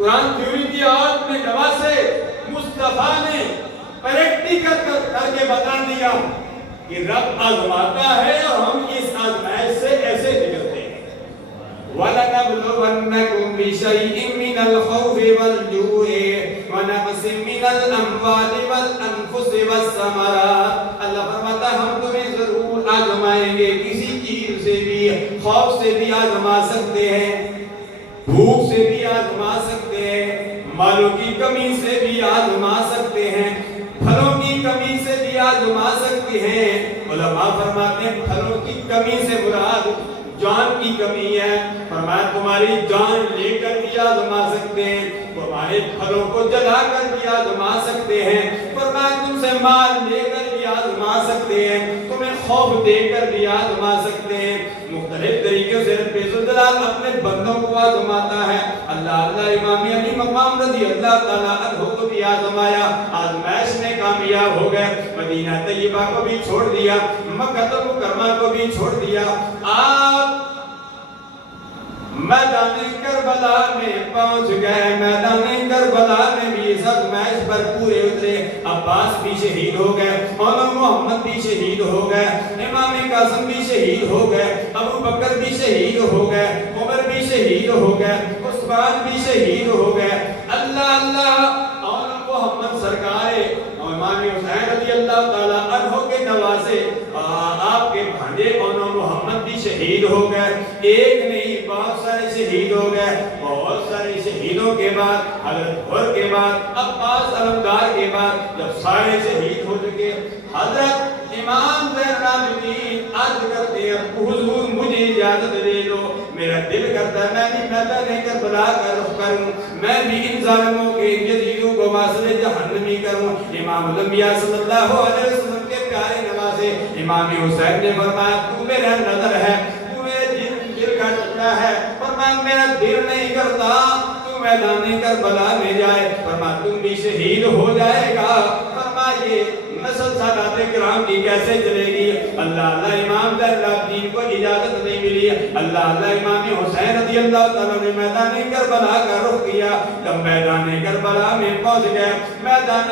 قرآن theory کی آگ میں نواسے مصطفیٰ نے پریکٹیکل کر کے بتا دیا کہ رب آزماتا ہے اور ہم اس آزمائش سے ایسے نکلتے ہیں۔ وَلَنَبْلُوَنَّكُمْ بِشَيْءٍ مِّنَ الْخَوْفِ وَالْجُوعِ وَنَقْصٍ مِّنَ الْأَمْوَالِ وَالْأَنفُسِ وَالثَّمَرَاتِ۔ اللہ فرماتا ہے ہم تمہیں ضرور آزمائیں گے، کسی چیز سے بھی، خوف سے بھی آزما سکتے ہیں، بھوک سے بھی آزما سکتے ہیں، مالوں کی کمی سے بھی آزما سکتے ہیں، پھلوں کی کمی سے بھی آزما سکتے ہیں۔ علماء فرماتے ہیں پھلوں کی کمی سے مراد جان کی کمی ہے، فرمایا تمہاری جان لے کر بھی آزما سکتے ہیں، تمہارے پھلوں کو جلا کر بھی آزما سکتے ہیں، فرمایا تم سے مال لے کر بھی آزما سکتے ہیں، تمہیں خوف دے کر بھی آزما سکتے ہیں۔ مختلف طریقوں سے رب الجلال اپنے بندوں کو آزماتا ہے۔ اللہ امام علی مقام رضی اللہ تعالیٰ عنہ کو بھی آزمایا، آزمائش میں کامیاب ہو گئے، مدینہ طیبہ کو بھی چھوڑ دیا، مکہ مکرمہ کو بھی چھوڑ دیا۔ آپ میدان کربلا میں پہنچ گئے، میدان کربلا میں بھی اس آزمائش پر پورے اترے۔ عباس بھی شہید ہو گئے، مولانا محمد بھی شہید ہو گئے، امام قاسم بھی شہید ہو گئے، ابو بکر بھی شہید ہو گئے، عمر بھی شہید ہو گئے، عثمان بھی شہید ہو گئے۔ اللہ اللہ مولانا محمد سرکار امام حسین رضی اللہ تعالیٰ عنہ کے نواسے آپ کے بھانجے مولانا محمد بھی شہید ہو گئے۔ ایک نہیں بہت سارے شہید ہو گئے۔ بہت سارے شہیدوں کے بعد حضرت عمر کے بعد عباس علمدار کے بعد جب سارے شہید ہو چکے، حضرت امام زین العابدین عرض کرتے ہیں حضور مجھے اجازت دے دو، میرا دل کرتا ہے میں بھی میدان کربلا کا رخ کروں، میں بھی ان ظالموں کے یزیدوں کو واصل جہنمی کروں۔ امام الانبیاء صلی اللہ علیہ وسلم کے پیارے نواسے امام حسین نے فرمایا تو میرا نظر ہے، تو میرے دل کا ٹکڑا ہے، فرمایا میرا دل نہیں کرتا تو میدان کربلا میں جائے، فرمایا تم بھی شہید ہو جائے گا۔ فرمایا یہ نسل سادات کرام کی کیسے چلے گی؟ اللہ اللہ امام زین العابدین کو اجازت نہیں ملی، اللہ اللہ امام حسین رضی اللہ تعالیٰ نے میدان کربلا کا رخ کیا۔ جب میدان کربلا میں پہنچ گئے، میدان